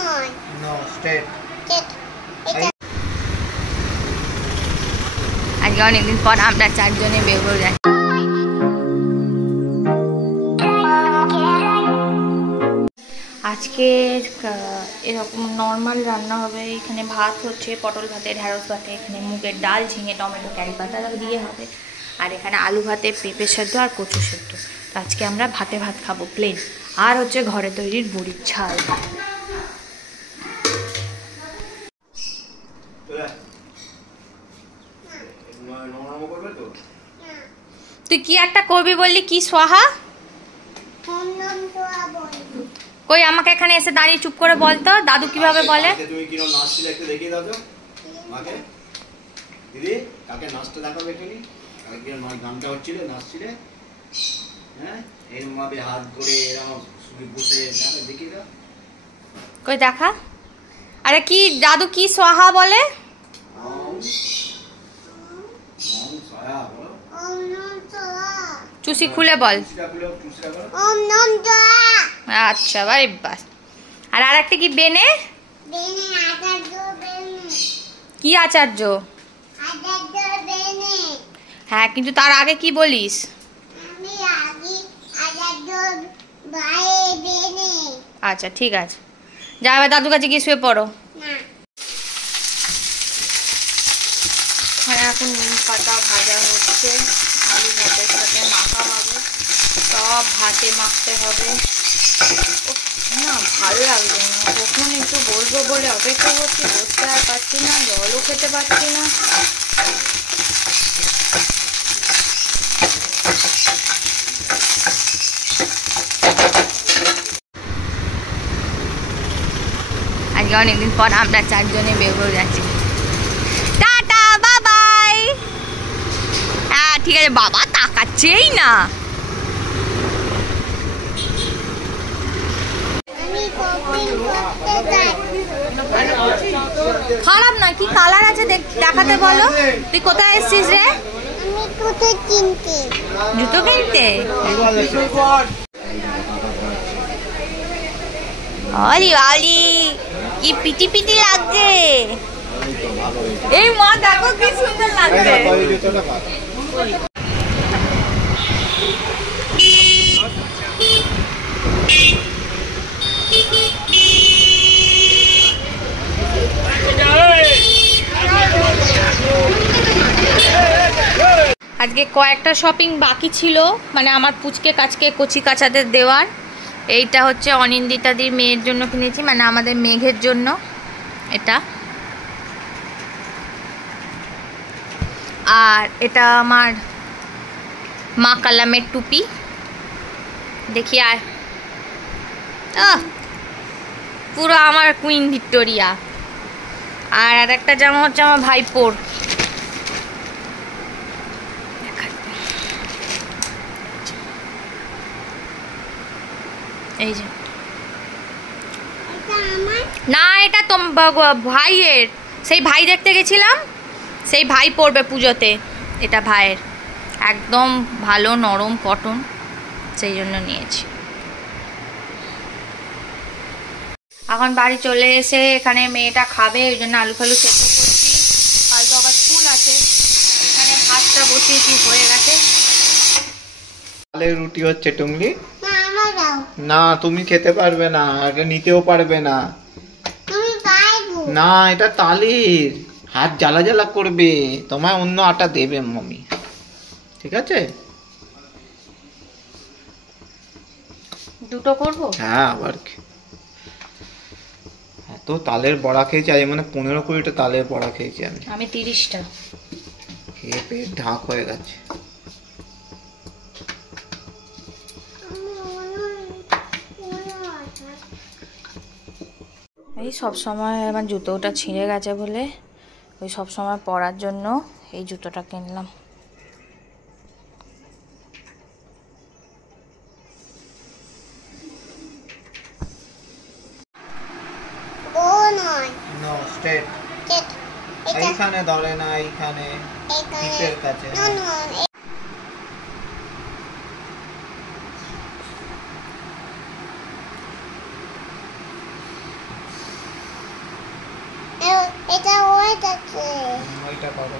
নয়। No straight. আজকে অনেকদিন পর আমরা চারজনে বেরোবো যাচ্ছি। আজকে এরকম নর্মাল রান্না হবে। এখানে ভাত হচ্ছে, পটল ভাতে, ঢ্যাঁড়স ভাতে, এখানে মুগের ডাল, ঝিঙে, টমেটো, ক্যারি পাতা দিয়ে হবে। আর এখানে আলু ভাতে, পেঁপে সেদ্ধ আর কচু সেদ্ধ। তো আজকে আমরা ভাতে ভাত খাবো প্লেন। আর হচ্ছে ঘরে তৈরির বড়ির ঝাল। তুই কি একটা করবি বললি, কি সোহা? কই আমাকে এখানে এসে দাঁড়িয়ে চুপ করে বলতো দাদু কিভাবে বলে। তুমি কি নাচছিলে একটু দেখিয়ে দাও তো মাকে। দিদি কাকে নাচটা দেখাবে একটু। কালকে গানটা হচ্ছিল, নাচছিলে, হ্যাঁ এরকম ভাবে হাত করে এরকম বসে দেখিয়ে দাও। কই দেখা। আরে কি দাদু কি সোহা বলে? চুষি খুলে বল। আচ্ছা ভাই বাস। আর আরেকটা কি বেনে? কি আচার্য? হ্যাঁ কিন্তু তার আগে কি বলিস? আচ্ছা ঠিক আছে, যা এবার দাদুর কাছে গিয়ে শুয়ে পড়ো। এখন নিম পাতা ভাজা হচ্ছে, আলু ভাতের সাথে মাখা হবে, সব ভাতে মাখতে হবে। না ভালো লাগছে না, কখন একটু বসবো বলে অপেক্ষা করছি, বসতে আর পারছি না, জলও খেতে পারছি না। আজকে অনেকদিন পর আমরা চারজনে বেরোবো যাচ্ছি। টাটা বাবাই। হ্যাঁ ঠিক আছে, বাবা তাকাচ্ছেই না। খারাপ না, কি কালার আছে দেখাতে বলো। তুই কোথায় এসেছিস রে? জুতো কিনতে। অলি অলি কি পিটি পিটি লাগছে। এই মা দেখো কি সুন্দর লাগছে। আজকে কয়েকটা শপিং বাকি ছিল, মানে আমার পুচকে কাচকে কচি কাচাদের দেওয়ার। এইটা হচ্ছে অনিন্দিতাদির মেয়ের জন্য কিনেছি, মানে আমাদের মেঘের জন্য এটা। আর এটা আমার মা কালামের টুপি। দেখি আর পুরো আমার কুইন ভিক্টোরিয়া। আর একটা জামা হচ্ছে আমার ভাইপোর। এই যে না, এটা তো ভাইয়ের। সেই ভাই দেখতে গেছিলাম, সেই ভাই পরবে পুজোতে। এটা ভাইয়ের, একদম ভালো নরম কটন, সেই জন্য নিয়েছি। এখন বাড়ি চলে এসে এখানে মেয়েটা খাবে, ওই জন্য আলু ফালু সেদ্ধ করছি। কাল তো আবার স্কুল আছে। এখানে ভাতটা বসিয়েছি, হয়ে গেছে। তালের রুটি হচ্ছে টুংলি। না তুমি খেতে পারবে না, এটা নিতেও পারবে না। না এটা তালের, হাত জ্বালা জ্বালা করবে, তোমায় অন্য আটা দেবে মম্মি, ঠিক আছে? দুটো করবো? হ্যাঁ আবার কি, এত তালের বড়া খেয়েছি আজ, মানে 15-20টা তালের বড়া খেয়েছি আমি 30টা খেয়ে পেট ঢাক হয়ে গেছে। এই সব সময় আমার জুতোটা ছিঁড়ে গেছে বলে ওই সব সময় পরার জন্য এই জুতোটা কিনলাম। এইখানে ধরে না, এইখানে পিঠের কাছে। এটা ওইটা ওইটা পাবো